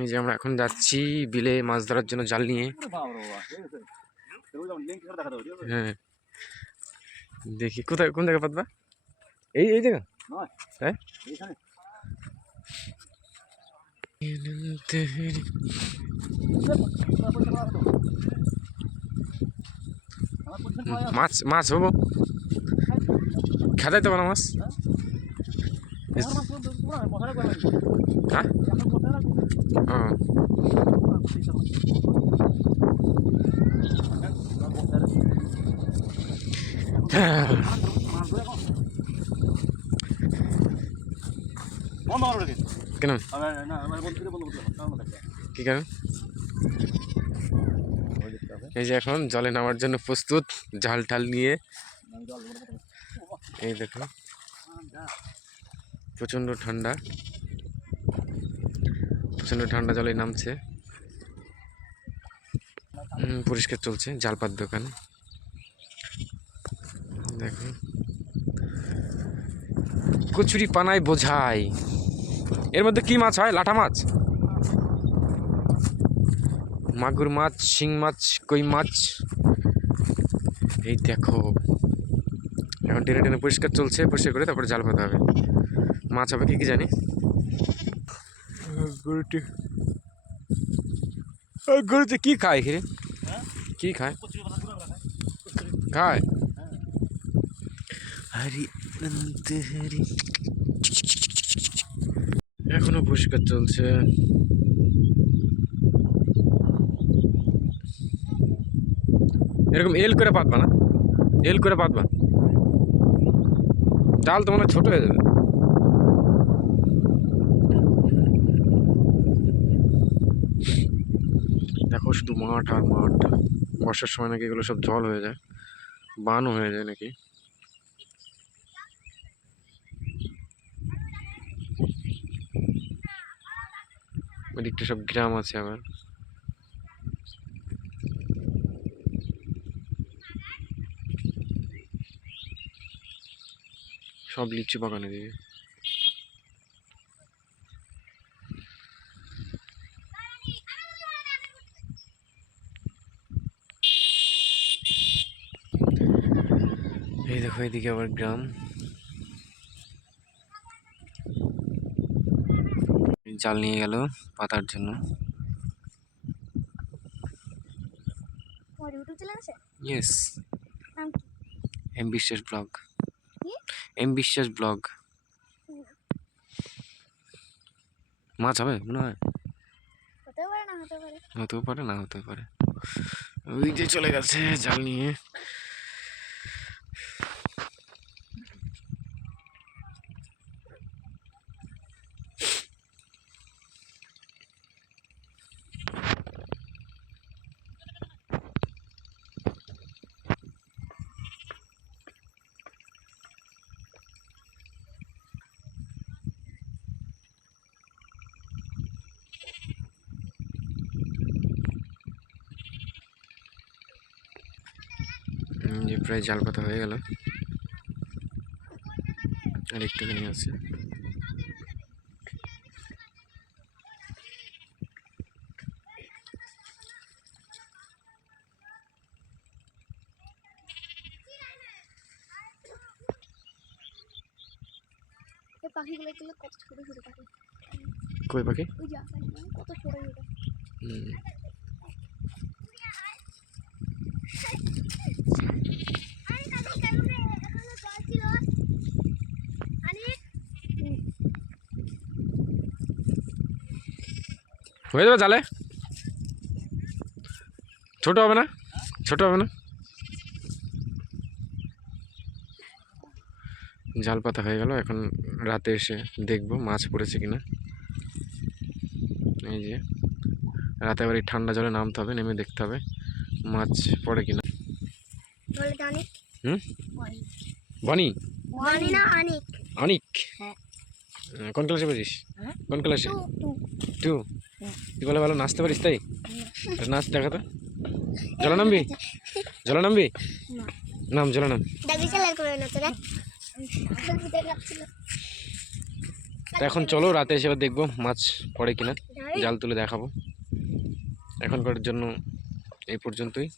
এই যে আমরা এখন যাচ্ছি বিলে মাছ ধরার জন্য জাল নিয়ে। হ্যাঁ। দেখি কোথায় কোন জায়গা পাতবা? এই এই জায়গা? হ্যাঁ? মাছ মাছ হব। খেতে তো না মাছ? হ্যাঁ? ও এই যে এখন জলে নামার জন্য প্রস্তুত জাল টাল নিয়ে এই দেখো প্রচণ্ড ঠান্ডা প্রচণ্ড ঠান্ডা জলে নামছে। পরিষ্কার চলছে, জালপাত দোকান। দেখো কচুরি পানায় বোঝাই। এর মধ্যে কি মাছ হয়? লাঠা মাছ? মাগুর মাছ, শিং মাছ, কই মাছ? এই দেখো। এখন টেনে টেনে পরিষ্কার চলছে, পরিষ্কার করে তারপরে জাল পাতা হবে। মাছ হবে কি কি জানি? গরুটি গরুতে কি খায় হিরে কি খায়? খায়? হরি অনন্ত হরি। এখনও পরিষ্কার চলছে। এরকম এল করে পাতবা না? এল করে পাতবা। জাল তো মনে হয় ছোট হয়ে যাবে। দেখো শুধু মাঠ আর মাঠ। বর্ষার সময় নাকি এগুলো সব জল হয়ে যায়। বানও হয়ে যায় নাকি? ওদিকটা সব গ্রাম আছে আবার। সব লিচু বাগানে দিকে। এই দেখো এদিকে আবার গ্রাম। জাল নিয়ে গেল পাতার জন্য। Yes M Biswas blog? M Biswas blog মাছ হবে মনে হয়? হতে পারে না হতে পারে। হতেও পারে না হতে পারে। ওই যে চলে গেছে জাল নিয়ে। প্রায় জাল পাতা হয়ে গেল। আর একটুখানি আছে। পাখিগুলো কত ছোট ছোট পাখি। কই পাখি? কত ছোট ছোট। হয়ে যাবে জালে ছোট হবে না? ছোট হবে না? জাল পাতা হয়ে গেল, এখন রাতে এসে দেখব মাছ পড়েছে কিনা। এই যে, রাতে আবার এই ঠান্ডা জলে নামতে হবে, নেমে দেখতে হবে মাছ পড়ে কিনা। হুম? বনি? না অনিক। হ্যাঁ। আহ, কোন ক্লাসে পড়িস? হ্যাঁ? কোন ক্লাসে? টু হ্যাঁ। তুই বলে ভালো নাচতে পারিস তাই? নাচ দেখা তো? জলে নামবি? জলে নামবি? নাম জলে নাম। এখন চলো রাতে এসে দেখব মাছ পড়ে কিনা। জাল তুলে দেখাবো। এখনকার জন্য এই পর্যন্তই।